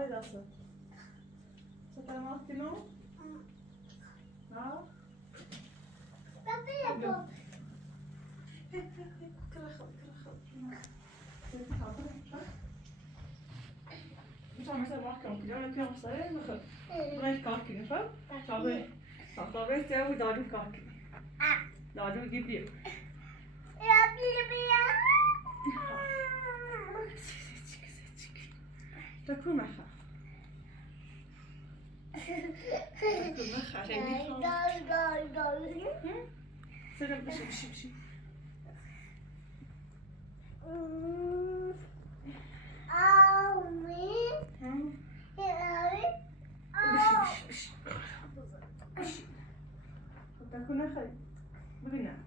هاي راسه سترمات كنو ها كل خل بتعمل مثلا محكم كده أنا كده مصاري بخل بغيت كاكي نفهم طبعا طبعا تسوي دارو كاكي دارو يجيب لي تاكل معها تاكل معها عشان يفهم سلام بشي بشي تاكل معها ببينا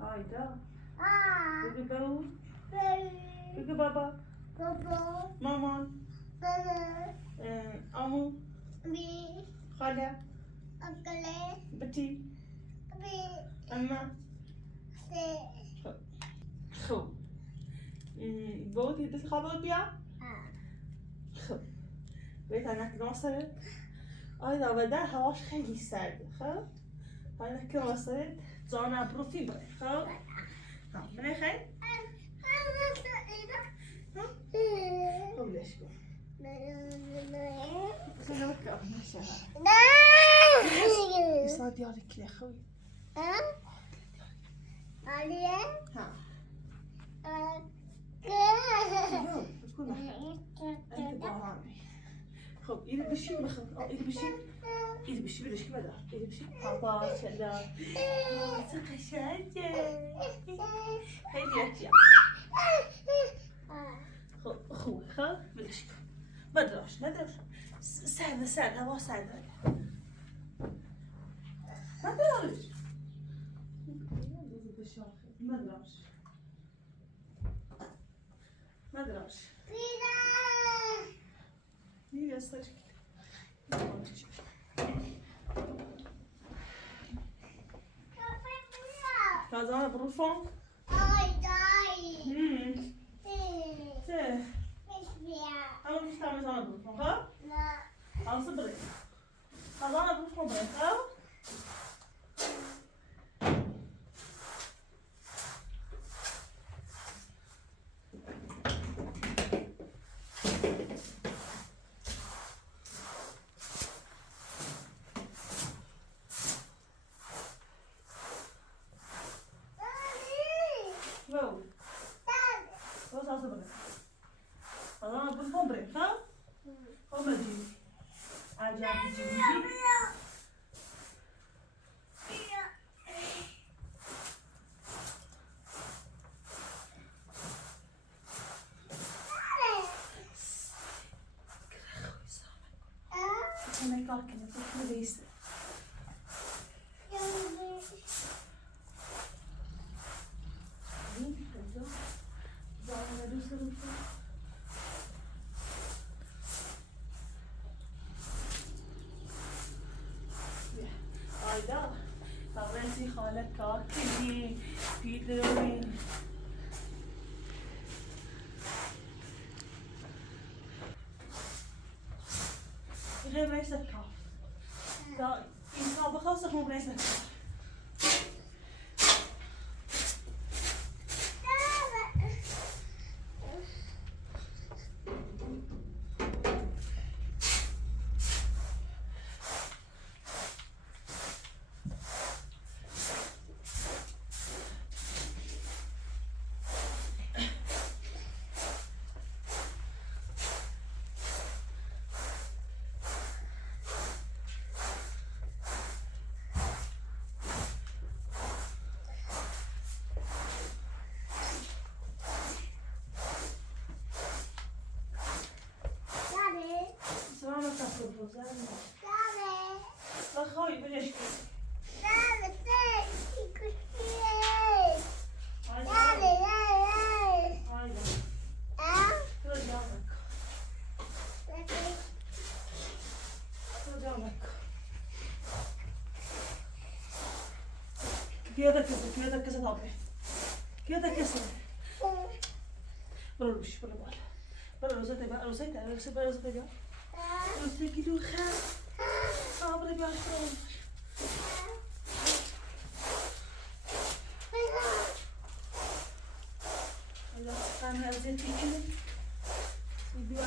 هايدا بيجي بيجي بابا ماما أمو خالة بتي أما خو بودي بس خبر بيا خو بيت أنا كده وصلت أيضا بدأ هواش خیلی سرده خب حالا که وصلت زانه بروفی باید خب من خیلی قولش کن بس أنا بكره ماشي يصير ديالك يا خوي ها بكون أنت ضهراني خب إذا بشي بخب إذا بشي بدش كذا إذا بشي بابا شلا سقى شاجة هيدي أشياء خب بدش بدرش سعد هوا سعد ما درش ما درش يا صديقي فازانا بروفون أنا مش تعمل زانا بروفون ها؟ لا صبري فازانا بروفون بريك ها؟ هايدا طبعاً خالك كاكي بيدروي غير ما يسكر دا إنسان بخاصة مو بنيسكر بخوي بلش كذا كذا طابع كذا كسر برو بش برو بال برو روزته بیا روزته بیا روزته گلو خر برو بیا برو حالا قم ازتی کنه بیا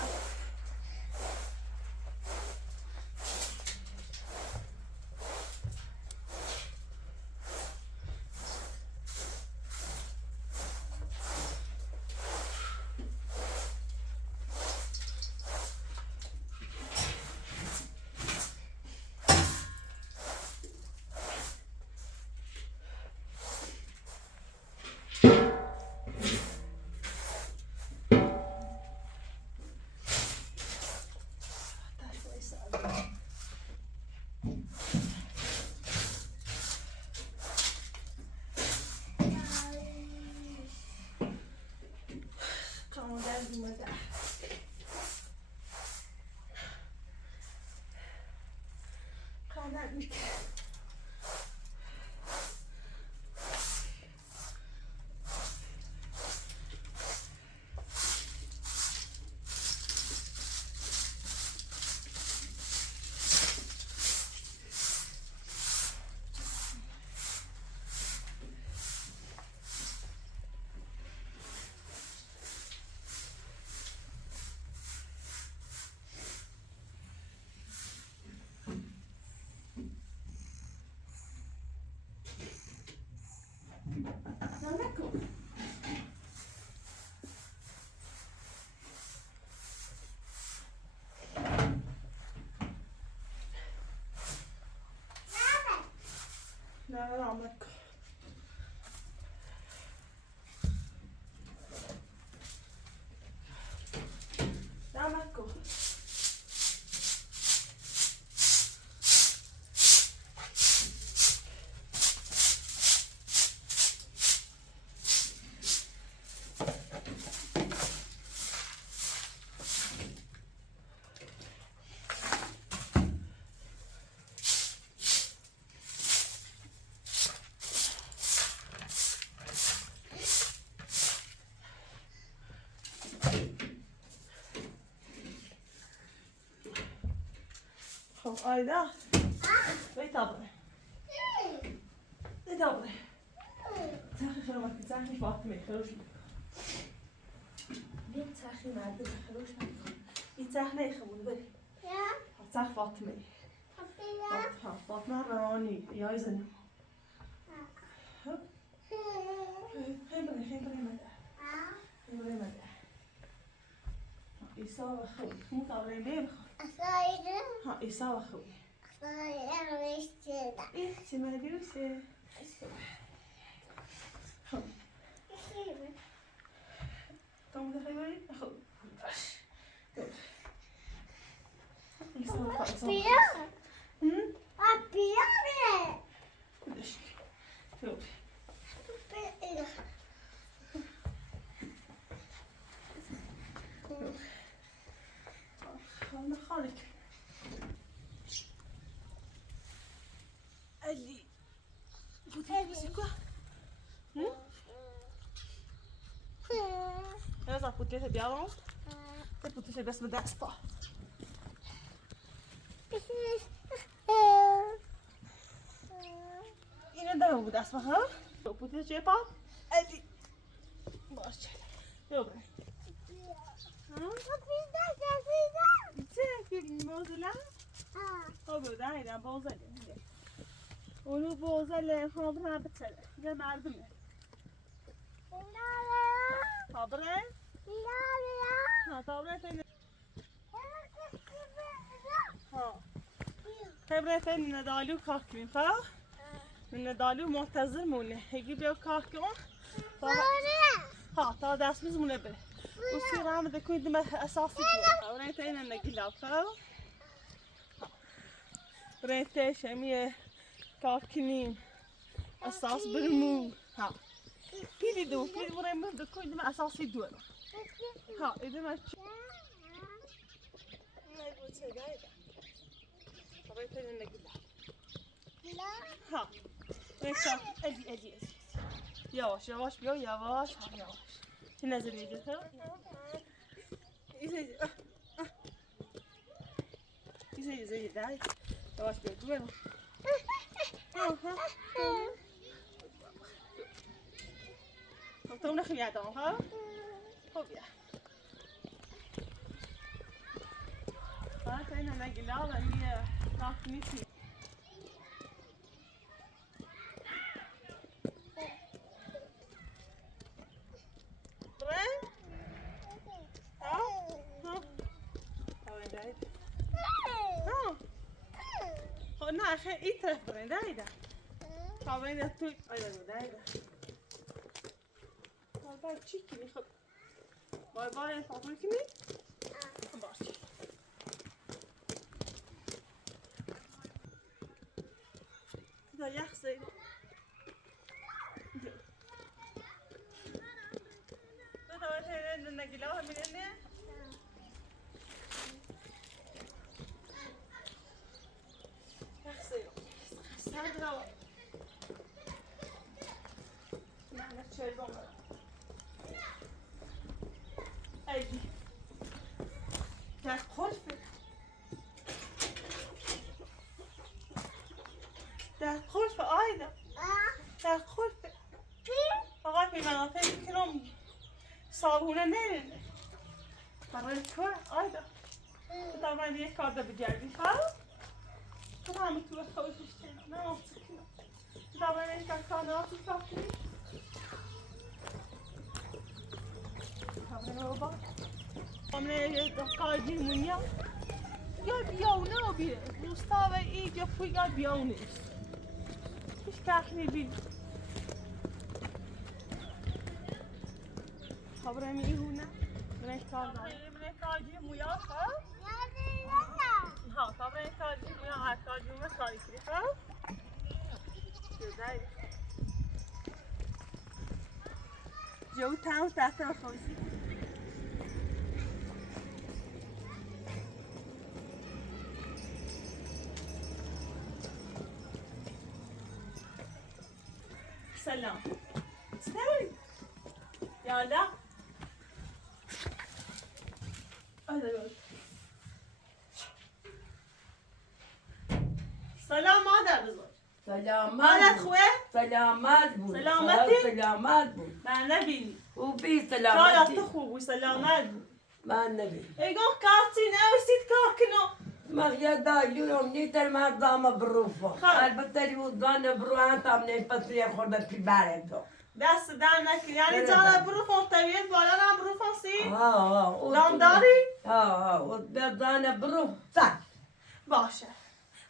لا عمرك لا عمرك خب آیدا بی تابره بی تابره تاخی خرمت تاخی فاطمه خروش بیا تاخی مرده خروش این تاخ نیخمون بری تاخ فاطمه فاطمه روانی یا ایزنی خیلی مده ایسا و خوی مو تابره بیم ها ایسا و خوی این چی مدیوشه خب تام ده خیلی خب ایسا و خوی کدش خب خالنا خالك اللي فوتي بسكوا انا صار فوتي بيالون فوتي بس بدي اسطح انا ده بدي اسطح ها فوتي جيبا اللي ماشي يلا بوزله؟ بوزله اینا بوزله اونو بوزله خودم بتره یه مردمه تابره؟ ها تابره تینه ها تابره تینه ندالو کاکمین فا من ندالو منتظر مونه هیگی بیا کاکون ها تا دست میزمونه بره وصير عامل يكون دم اساسي وريتين النقلاب فا ريتي شمية كاكنين اساس برمو ها كيدي دو كيدي مريم دكون دم اساسي دول ها اذا ما ريتين النقلاب ها ريتي ادي يواش بيو يواش ها يواش نزل يدك ها زي داعي يواش بيقول تو نخي يا دام ها خب يا فات انا نقلها هي راكنيتي نه خیلی این طرف برین دایده تا برین توی آیده دایده باید چی کنی خب باید این پاپور کنی باید دا یخ زیده دا باید هیرین نگیله ها میرینه سرد هوا نه چه بامه ایدی در خلفه آیده در خلفه آقای پیمانا فکر کنم صابونه نرینه برای تو آیده تا من یک کار دا بگردی خواه تو همه تو خوش بشتیم نه مفتی کنم تا من یک کار نافتی کار کنی تا من رو با همه کارجی منیا یا بیاونه و بیره روستا و ایجا پویگا بیاونه است هیچ کخنی بید خبره می ایهونه من کار دارم من کارجی مویا ها ها خبره کارجی مویا هر کارجی مویا کاری کری ها جدایی جو تاو تحت خوزی سلام استوي يا لا سلام مادر بزرگ سلامت خوبه؟ سلامت بود سلامتی؟ سلامت بود من نبینی خوبی شاید سلامتی تو خوب و سلامت بود من نبینی ایگون کارتی نویسید کار کنو مغیه دایلویم نیتر مردم بروفا البته لیوزان بروان تام نیپسی خورده پی برد دست در نکنی یعنی جان برو فونتویت بالا هم برو فانسی؟ دام داری؟ و دزان بروف سک باشه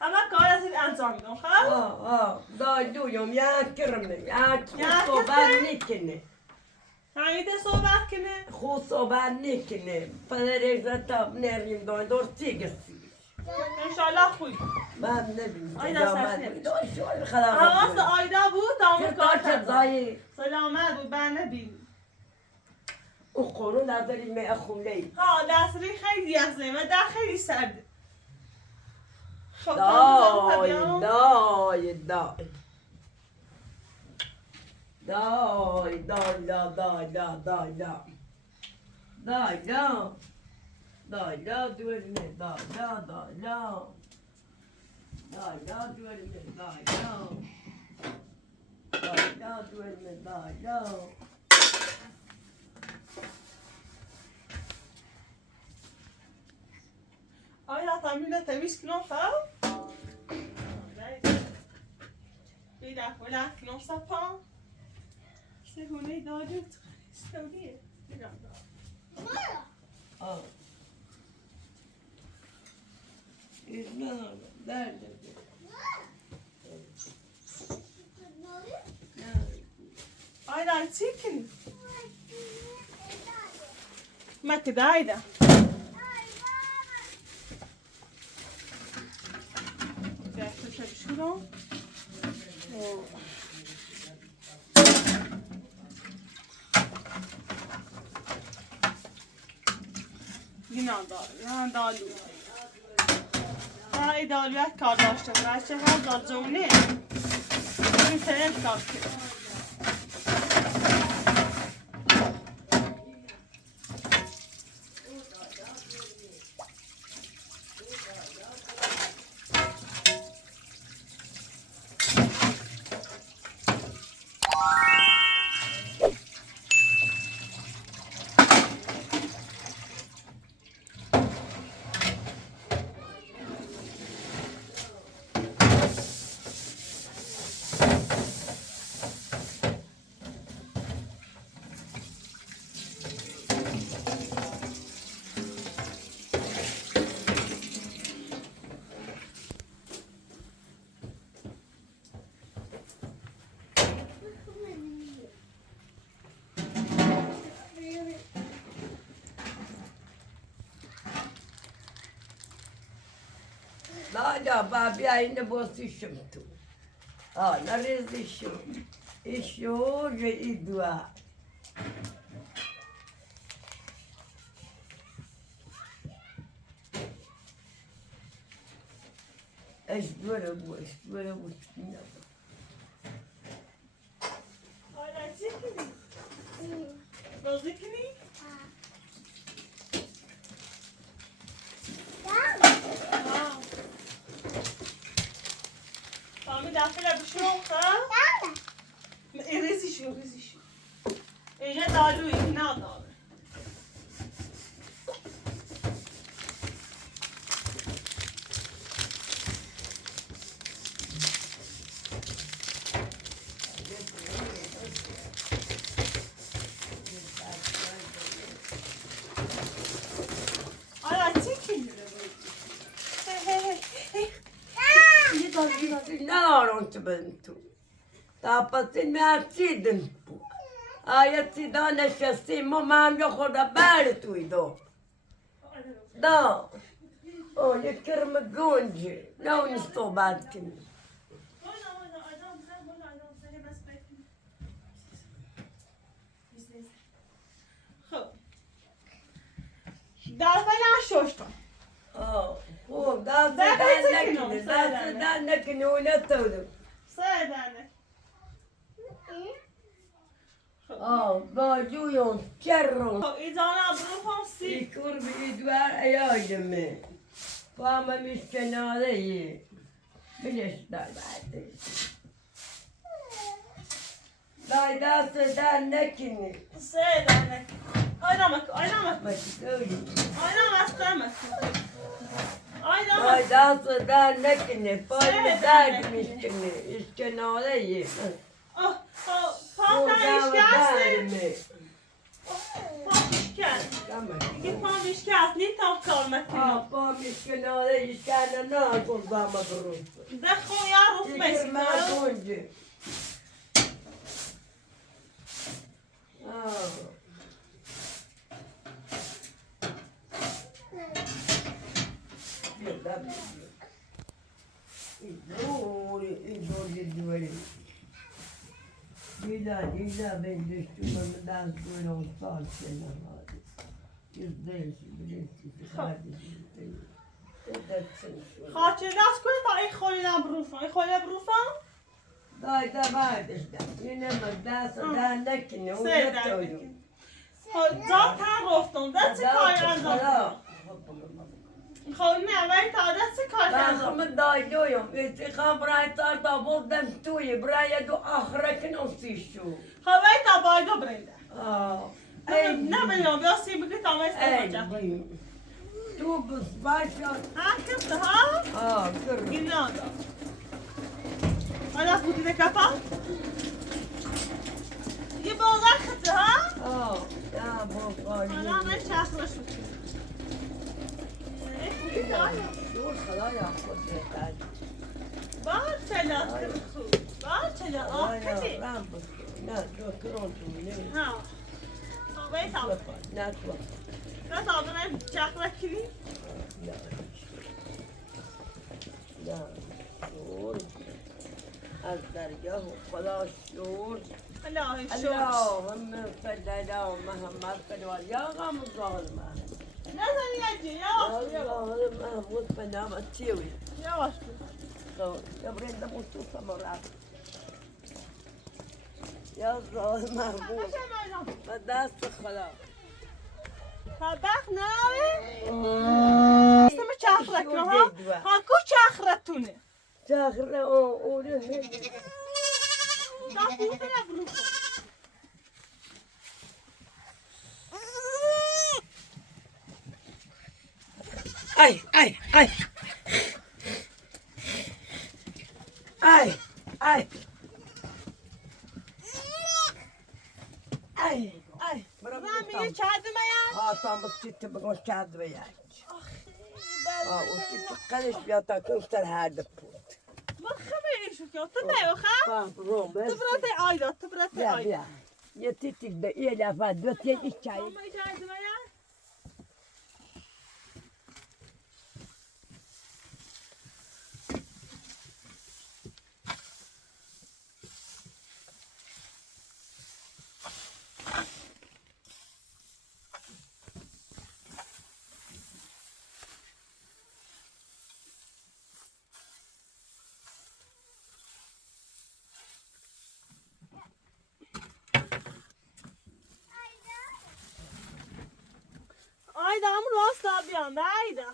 اما کار از این انجام میدم خب؟ دایلویم یک کرمه یک خود صحبت نکنه همیته صحبت کنه؟ خود صحبت نکنه پدر تا نریم درستی گسی انشالله خوب من نبینم آیدا سرسنه خدا حواست آیدا بود دامون کار کرد زایی سلامت بود بر نبینی او قرون نداری می اخونه ها دستری خیلی یخزه و در خیلی سرده خب دای دای دای دای دای لا دای لا دای لا دای لا دای لا دورنه دای لا دای لا دای لا دورنه دای لا دای لا دورنه دای لا آیا تمرین تمیز کنم خب؟ بیده ولد کنم سپا سهونه دادو استوریه بیدم آه اینا درد آیدا چی کنی؟ مکده آیدا شروع اینا دالو ای دالویت کار داشته برای چه ها دال جونه این سرم کار کرد Olha, babi ainda você chamou. Ó, na resistiu. Isso e doa. Esdora bu. Olha, zikini. Não zikini? Não. Tá, me dá a filha do chão, tá? Ele resistiu. Ele já dá olho aí, não dá. Olha, zikini. Não, não te bento. Tá passando minha cidade. Aí a cidade é assim, mamãe, eu vou dar barulho tudo. Não. Olha, quero me gonde. Não estou batendo. Dar vai na xosta. Oh, dá que não olha tudo. Sai, Dana. Oh, bajuyum, çerrum. İzana bunu fonsi. İkur bir idvar ayağıdım. Fama miskenade iyi. Bileşler verdi. Daydası dernek kimi. Sai, Dana. Oynamak. Basit öyle. Oynamak demek. Oynamak. Daydası dernek kimi. Fama derdim iskeni. İskenade iyi. Oh, Pan işkəsin. Pan işkəs. Tamam. İki pan işkəs. Ne tam kalmak? Fama miskenade iskeni nasıl zama durursun. Dəxo ya Rus İkirmez mesin. oncu. Bir daha İlla ben düştüm ömrümden sonra olsa seni hadi. Yüzdeyiz bilirsin kardeşim. Xaçədas koy da ik gooi naar broefen. Ik gooi naar broefen. Dayda vardı işte. Yine mi derse dernekini Sai, unutuyorum. Dana. Zaten roftum. Dat is kayran da. Gewoon nee, weet dat is Ben kayran da. hem dayıyorum. İstikam bıraktar da buldum tuyu. Buraya da ahrekin osişu. Gewoon weet dat bij de brede. Ne Ey. biliyorum, biraz iyi bir tane Ey. isteyeceğim. Tu bus başa. Ha, kıptı ha? Kır. Gülüyordu. Alas bu dile kapan. Gibi olak kıptı ha? Ya bu Ana kayı. ne şahlaşım. Dur kadar yapmadı yeter. Bağır çela kırıkı. Bağır çela akıtı. Ne dur oldu ne? Ha. Weet al. Ne var? Dat al ben çakrak kili. Ya. Dur. Azdergah خلاص شور Allah şok. اللهم صل على محمد يا غم الظالمة Ne zaman yiyeceğim? Yavaş yavaş. اللهم محمود بنام التيوي Yavaş. يا بريد مصوصة مرات يا ظالم محمود ما داست خلاص Ha bak ne abi? Nasıl çakrak yok ha? Ha ku çakrak tuni. شاخرة أوله Bak bu ne bunu? أي أي أي أي أي أي أي Ben beni çağırdım ya. Hatam ستة بقول شاد وياك Ben وستة قلش بيعطاك أكثر هذا بوت bakma şu ki. Tüme yok ha? فاهم روم بس Tıbrate ayda, tıbrate يا ayda. بيا يتيتك ده إيه لا فات دوتين إيش شاي Ama çağırdım ya. Haydi hamur asla bir anda haydi.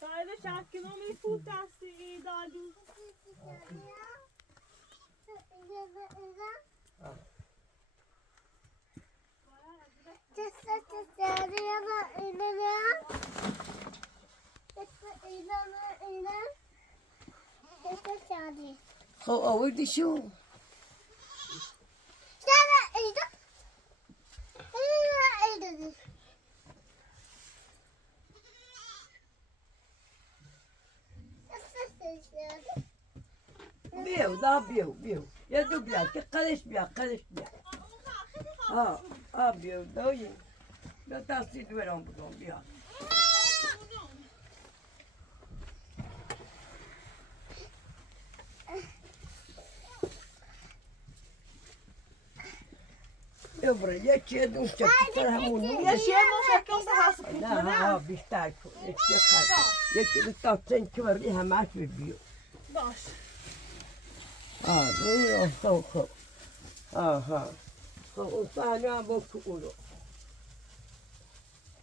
Haydi şarkını mı tutarsı dadu. خب آوردی شو بیو دا بیو یه دو بیا که قدش بیا بیو دایی بیا دستی برام بگم بیا بیا برای یکی دوست چکتر همون یه شیه مشکل هست نه بیشتر کن یکی دو تا سنکی بردی همه بیو باش روی خوب آها خب اون سهنه هم بکن اونو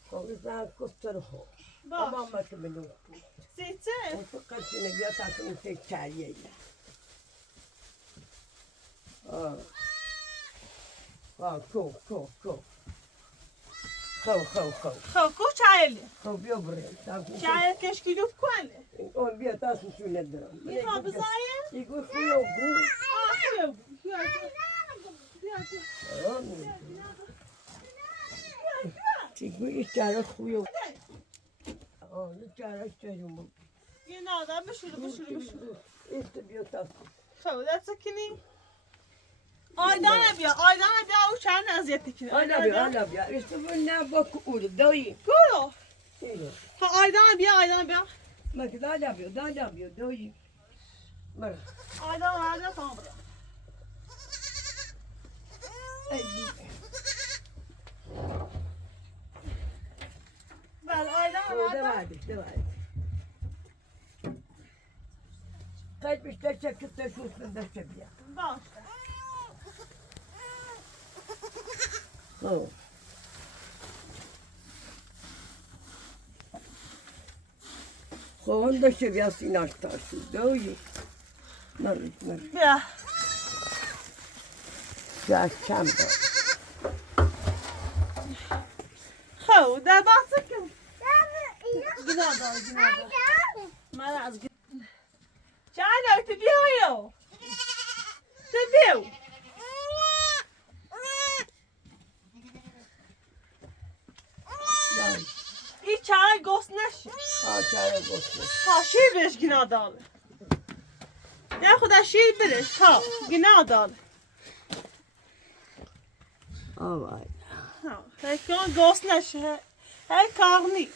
خب این سهن کستر خوب اما ما که منو زیته اون فقط شنه بیا تا که اون سه چریه ایه کو خب کو چایلی خب بیا بریم چای کشکی دوب کنه اون بیا تا سوچونه درم میخواه بزایه؟ ایگو خویو بو ایگو این چاره خویو این چاره چجون بود یه نادر بشوره ایست بیا تا خب دست کنی آیدانه بیا او چند نزیتی کنی آلا بیا ایست بیا باکو اولو دایی گورو ایگو خب آیدانه بیا مگه دالا بیا دایی مرا آیدانه تمام بیا بله آیدانه ده قد بیشتر چکتر شوستن دسته بیا باشه خب اون داشته بیا سیناش تاشو دویی مرد بیا از چم دار خب در بحث کن گناه دار من از چای تو بیایو تو بیو این چای گوست نشه چای گوست نشه شیر بهش گناه داره یا خدا شیر برش گناه داره آوای فکر گوست نشه هی کارنی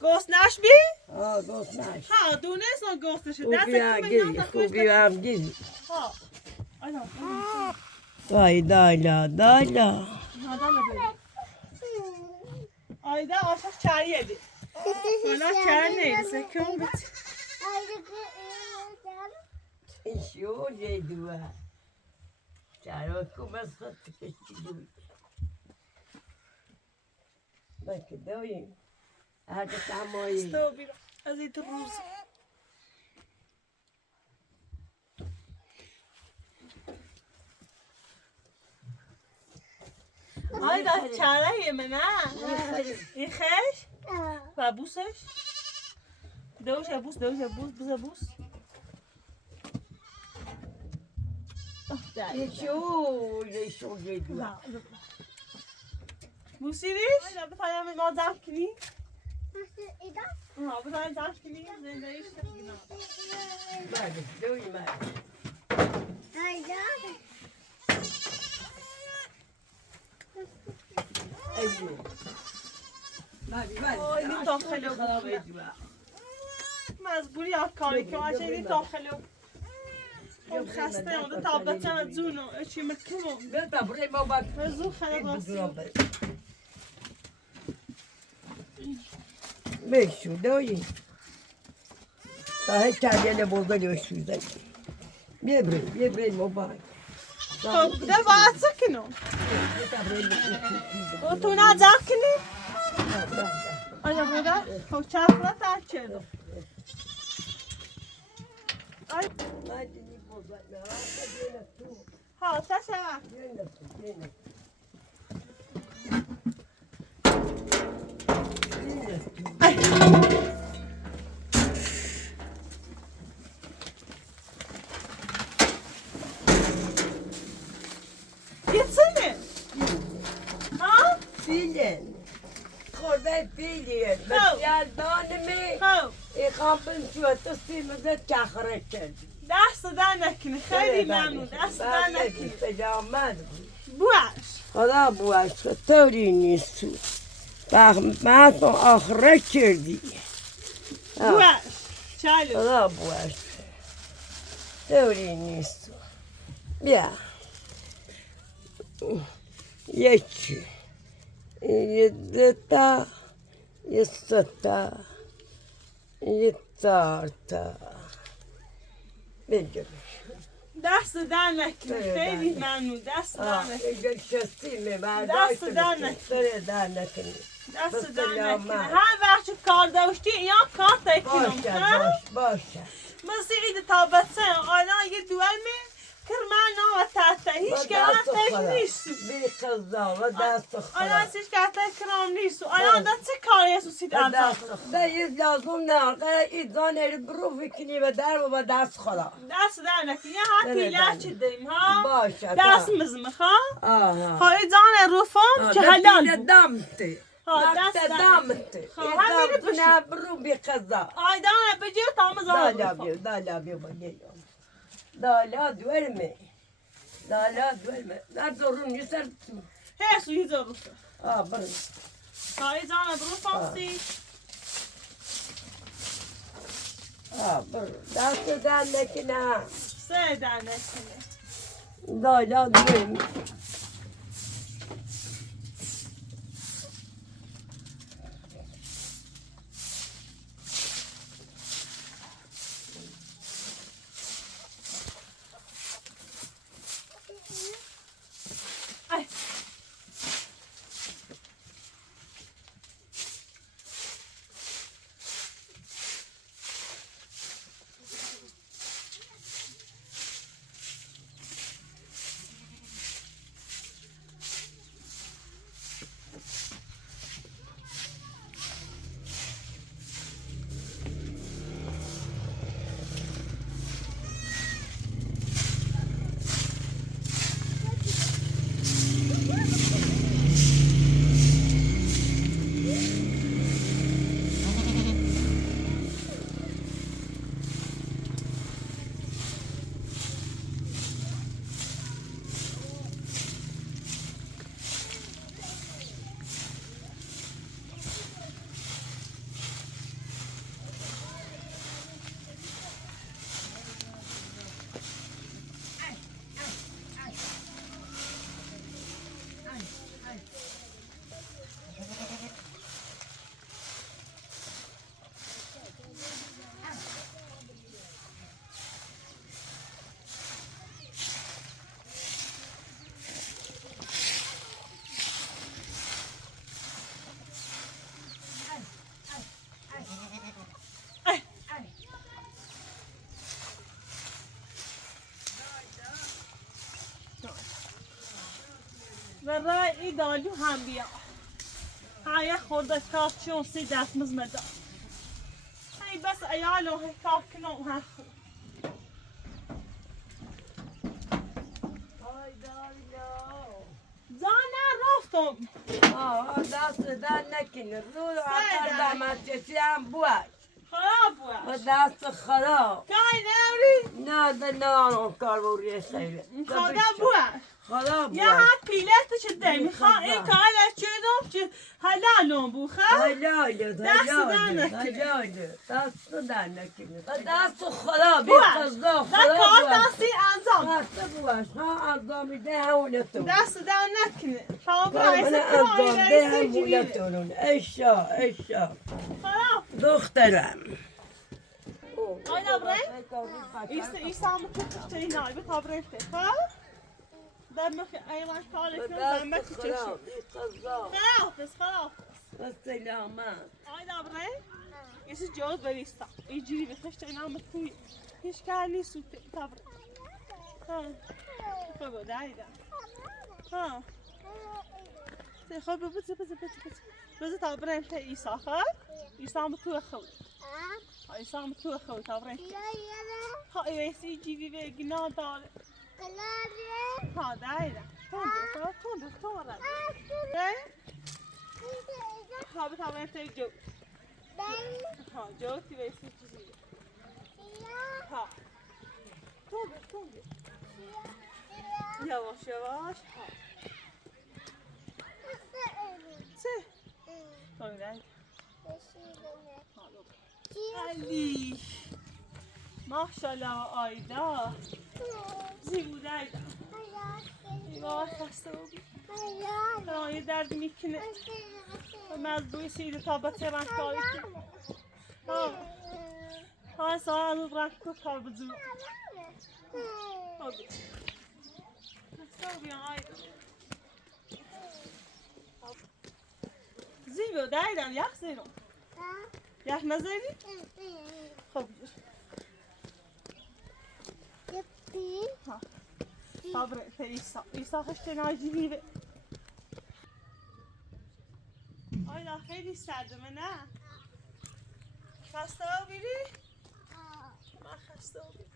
گوست نش بی؟ گوست نش دونست گوست نشه خوبی هم گیری آیدا دایلا آیدا آشق چایی یدی بنا چای نیست کن بیت شو جدوه چرا کم از خود کشتی دوی بکه دویم هر تمایی استو بیرو از این تو روز آیدا چاره منه این خش و بوسش دوش بوس شو جدوه بوسیریش؟ آیدا بتایم ما زم کنی؟ بتایم زم کنی؟ زندگیش بله دوی این داخلی خرابه مزبوری کاری که آشه این داخلی خسته اون تابت هم زونو اشی مکمو بلتا برای ما باید زون خراباسی بشو دوی تا هی چندیل بزرگی بشو زدی ببرید موبایل خب ده باید سکنم و تو نجا کنی؟ آیا بوده؟ خب چفره تر چرا؟ ها تشوه Gitsene. Ha? Filen. خورده فیلیه خب. بسیار دانمه خب ایخان شو تو سیمزه چخره کردی دست در نکنه خیلی ممنون دست در نکنه سلامت بوش خدا بوش طوری نیست من تو آخره کردی بوش چالو خدا بوش طوری نیست بیا یکی یه دوتا یه ستا یه چارتا بگیر دست در نکنه خیلی ممنون دست در نکنه اگر شستی دست در نکنه در نکنی دست در نکنه هر وقت کار داشتی یا کار تکنم باشه مثل عید تابستان آلا یه دوالمه کرمان و تاتا هیچ که تک نیست بی قضا و دست آلا خدا هیچ که تک کرام نیست آلا دا چه کاری است سید دست خدا یه لازم نه قرار ایدان اری برو فکنی و در و دست خدا دست در نکنی ها پیله چه دیم ها باشه دست مزمه ها آها ها ایدان روفام که حلال بود دمتی ها دست دمتی ها همینه بشی نه برو بی قضا آیدان بجیر تا مزار روفام دالا دالا دوالمه در دورون نیستر هی سوی زار روفام برو ها ایدان روفام سی برو دست در نکنه سه در نکنه دالا دوالمه و رای ای دالو هم بیا های خورده کار چون سی دست مزمده های بس ایالو های کار کنو ها زانه رفتم دست در نکنه رو آخر دمت هم بود خراب و بود دست خراب کای نوری نه آن کار بوری سیره خدا بود خراب یه ها پیلت چه ده میخوام این کار چه دم چه حلالم بو خب حلاله دست در نکنه دست خدا بی قضا در کار دستی انجام دست بوش ها انجام ده همونتون دست در نکنه شما برای من انجام ده همونتون اشا خراب دخترم Aynen bre. İsa mı çok şeyin ayıbı tabrette. Ha? Ben bak ayılan kalesine ben bak çeşim. خلاص. السلامة. Aynen bre. Yesi جوز بريستا. يجي بخش تنام توي. هيش كان يسوت تبر. ها. خب دايدا. ها. خب بس تبر انت إيسا ها. إيسا متو خو. إيسا متو خو تبر انت. ها يسي يجي بيجنا دار. ها دايدا. توندر. ها بتبر انت جو. ها جو تبي يسي ها توندر yavaş ha öyle Ali maşallah ayda zibudayda yavaş hasta oldu ben derdim ikini mezbuyusuydu tabbatı ben kalıydı ha sağ bıraktık kabızı hadi صوبي عايدة زيبو دايدم يخ زينو يخ نزيني خبر ها صبر إيسا خشتنا جديدة آيلا خیلی سرده منه خسته ها بیری؟ من خسته ها بیری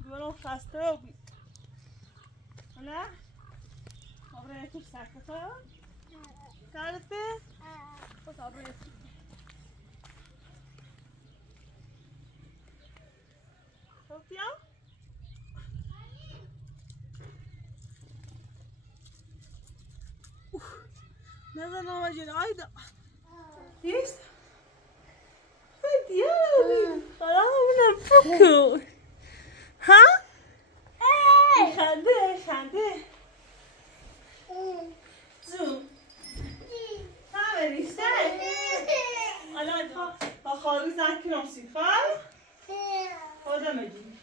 برو خسته ها بیری نه؟ صبر یکی سکت ها؟ سرده؟ صبر یکی خب بیا؟ نزن آمجین آیدا دیست؟ دیاری خرام منم بکن ها؟ خنده زون بریسته الان با خاروی زنکی ناسی خواه خودم اجین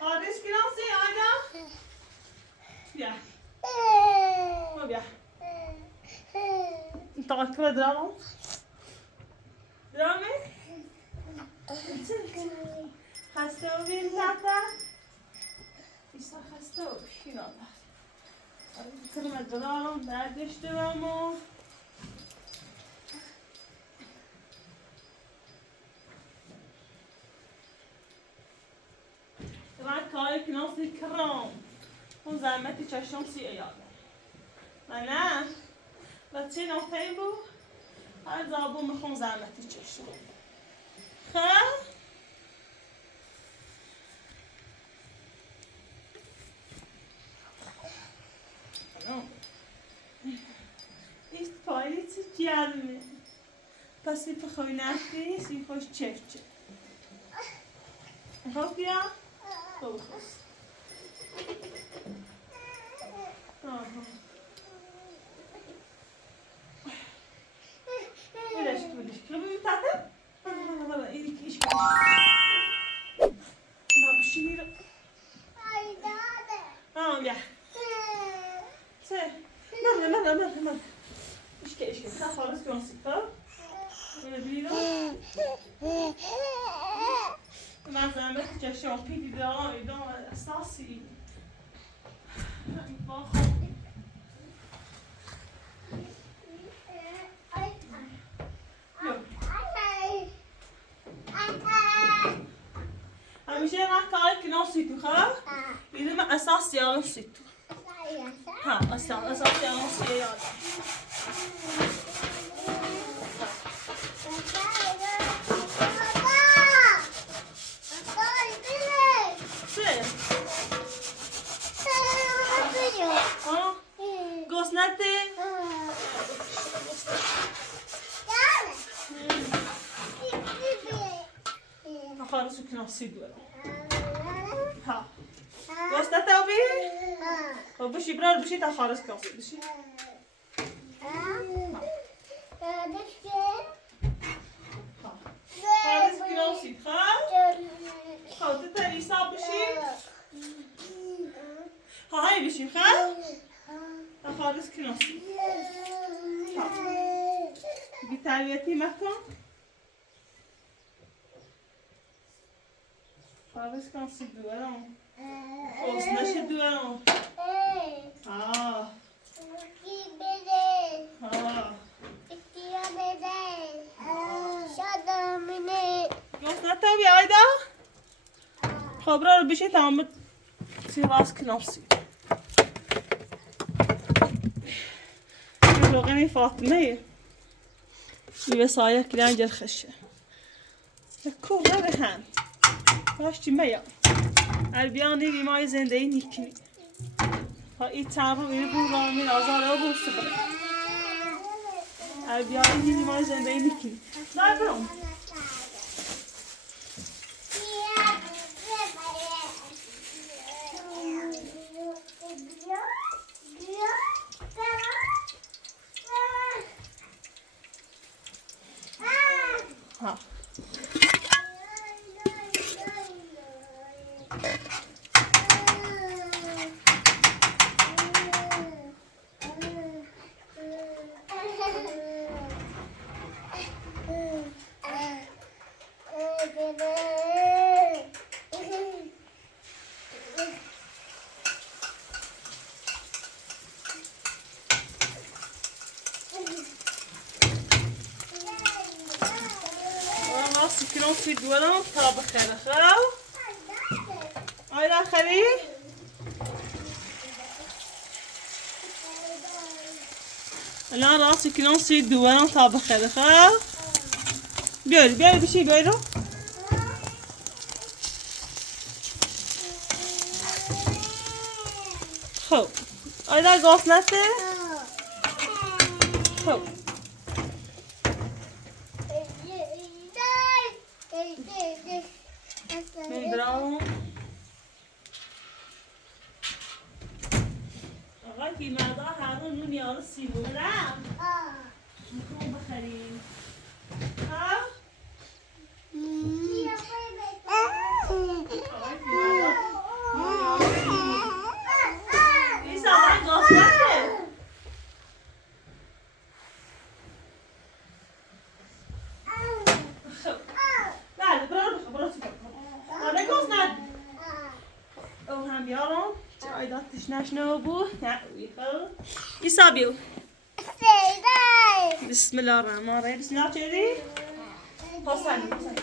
خارویش کی ناسی آیدا بیا بیا تاکل درام درامه خسته و بین تحته ایسا خسته و بین آدم کرم درام دردش درامو من کاری که ناسی کرام اون زحمتی چشم سی ایاده نه بچه ناخته بود هر زابون میخوام زحمتی چشم خب ist palice giallo passi per coinati si può cerce copia focus Uğraş bir tane bana ilk iş bak şimdi tamam gel hemen İşte sen farız gönsün böyle biliyor ben zahmet çeşen pidi devam ediyorum esası bak همیشه من کاری که نسیتو خب اینه من اساس یارم سیتو ها اساس یارم سیاد گوسنته خالص كنا نصيدو ها وسط توبي خب بشی برار بشی تا خارج کلاسی بشی خارج کلاسی خب تو تریسا بشی های بشی خب تا خارج کلاسی بی تربیتی مکن خارج کلاسی دوارم خوست نشه دوارم آه گفت نتابی آیدا خب رو بشی تمام سیواز کناسی روغنی فاطمه یه سایه کلان جل خشه کوه به هم باشی میا البیانی بیمای زندگی نیکنی ها این تعبو بیره بود رامین آزاره بود سبره البیانی بیمای زندگی نیکنی نه برام ها سكرون في الدولة طاب خير خاو هاي خلي الآن راسي كلون في الدولة طاب خير خاو بيوري بيوري بشي بيورو خو هاي قاس نفسه خو من براون آقا که مردا هرون نون یارو سیبو برم میخوام بخریم ها؟ ایسا آقای گافتره بله برو بخور برو سیبو آره گفت ند او هم بیارم عایداتش نشنو بو نعویخو ایسا بیو بسم الله الرحمن الرحیم بسم الله چیدی؟ حسنی حسنی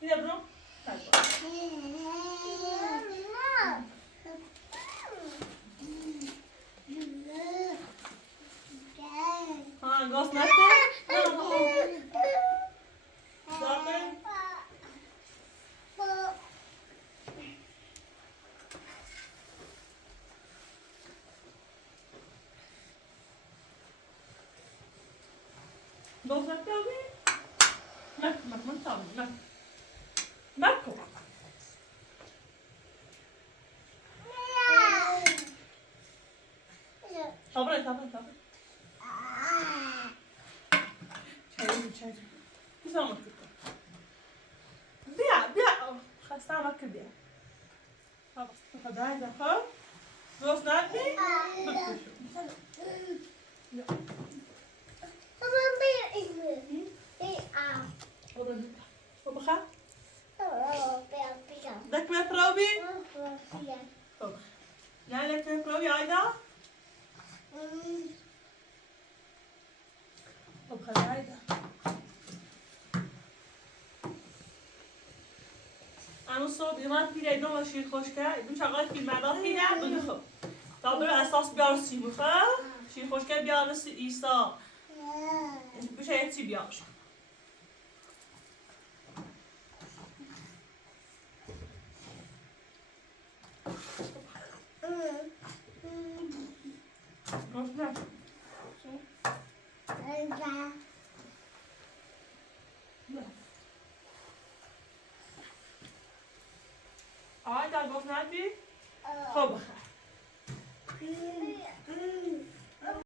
بیده برو ها گاز نکن داخل گاز نکن من تابی مکو تابره چای بیا مکو بیا خسته مکو بیا خدای دفعه گاز نکن بخواه دک me probi? نه لک me probi آیدا؟ خب خیلی آیدا اما صبح بیمار پیره ایدون و شیر خوشکه ایدون شاقای فیلم مدار پیره بگه خب تا برو اساس بیار سی بخواه شیر خوشکه بیار ایسا بشه یه چی بیار آیدا گفت ندی؟ خب بخیر